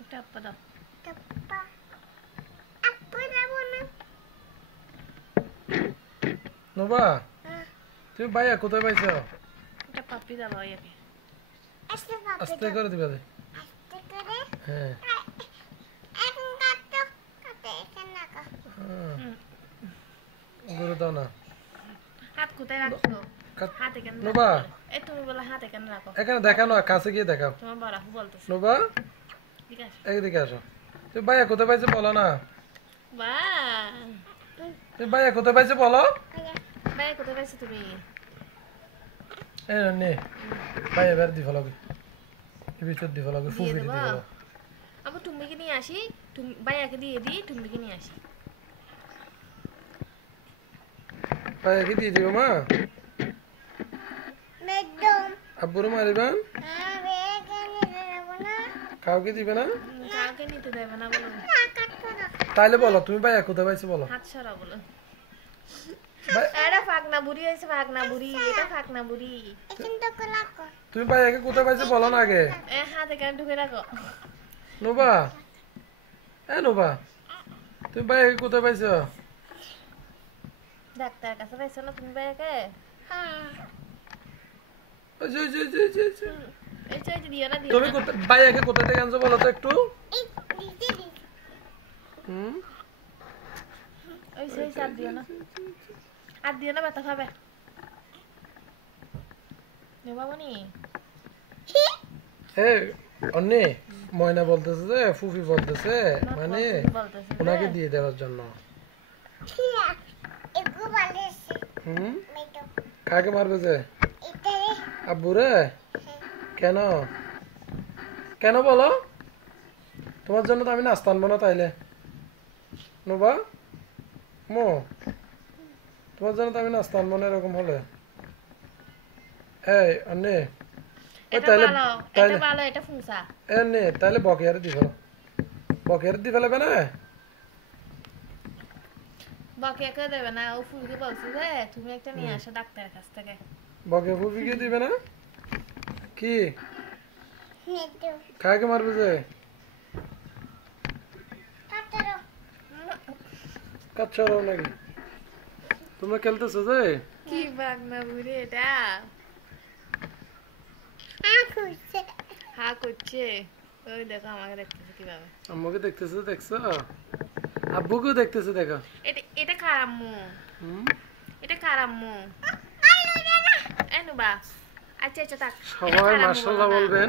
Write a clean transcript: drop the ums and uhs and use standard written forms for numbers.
এটা আপা দাও। নোবা তুমি ভাইয়া কোথায় পাইছো? এটা পাপি দাও ইয়াকে। আস্তে করে দিবা দে। হ্যাঁ গুরু দাও না। হাত কোথায় রাখছো? হাত এখানে নোবা রাখো। এই তুমি বলে হাত এখানে রাখো। এখানে দেখানো, কাছে গিয়ে দেখাও। তোমার বড় বলতেছে। নোবা ঠিক আছে। এদিকে আসো। তুমি ভাইয়া কোথায় পাইছো বলো না। বা তুমি ভাইয়া কোথায় পাইছো বলো। ভাই কোথায় পাইছো তুমি? এই নে ভাইয়া বের দি ফেলো। এই ভিতর দি ফেলো, ফুফি দি ফেলো। আমি টুম্বিকে নিয়ে আসি, ভাইয়াকে দিয়ে দিই, টুম্বিকে নিয়ে আসি। ভাইয়াকে দিয়ে দিও মা। আব্বুরে মারিবেন? কাউকে দিবে না? কাউকে নিতে দেবে না বলো। তাইলে বলো তুমি ভাইয়া কোথায় পাইছো বলো। হাত সরা বলো। এটা ফাকনা বুড়ি হয়েছে, ফাকনা বুড়ি, এটা ফাকনা বুড়ি। তুমি ভাইয়াকে কোথায় পাইছো বলো না আগে। হাত এখানে ঢুকে রাখো। নোবা নোবা তুমি ভাইয়াকে কোথায় পাইছো? ডাক্তার কাছে পাইছো না তুমি ভাইয়াকে? তুমি ভাইয়াকে কোথা থেকে আনছো বলো তো একটু। আর দিও না, ব্যথা খাবে। বাবুনি অন্যে ময়না বলতেছে যে ফুফি বলতেছে মানে ওনাকে দিয়ে দেওয়ার জন্য। কাকে মারবে যে? আব্বুরে? কেন কেন বলো? তোমার জন্য তো আমি নাস্তা আনবো না তাইলে। নোবা মো তোমার জন্য তো আমি নাস্তা আনবো না এরকম হলে। এই অন্যে তাহলে বকেয়ারে দি ফেলো। বকেয়ারে দি ফেলাবে না? বকেয়াকে দেবে না, ও ফুলকে বলছে যে তুমি একটা নিয়ে আসো ডাক্তারের কাছ থেকে। বকেয়া ফুফিকে দিবে না? কি কাকে মারবে যে? কাচ্চারাও নাকি তোমরা খেলতেছো যে? কি বাগনা বুড়ি এটা। হা করছে। ওই দেখো আমাকে দেখতেছে কিভাবে। আম্মুকে দেখতেছে, দেখছো? আব্বুকেও দেখতেছে দেখো। এটা কার আম্মু? এটা কার আম্মু? এই নুবা। আচ্ছা আচ্ছা থাক। সবাই মাশাআল্লাহ বলবেন।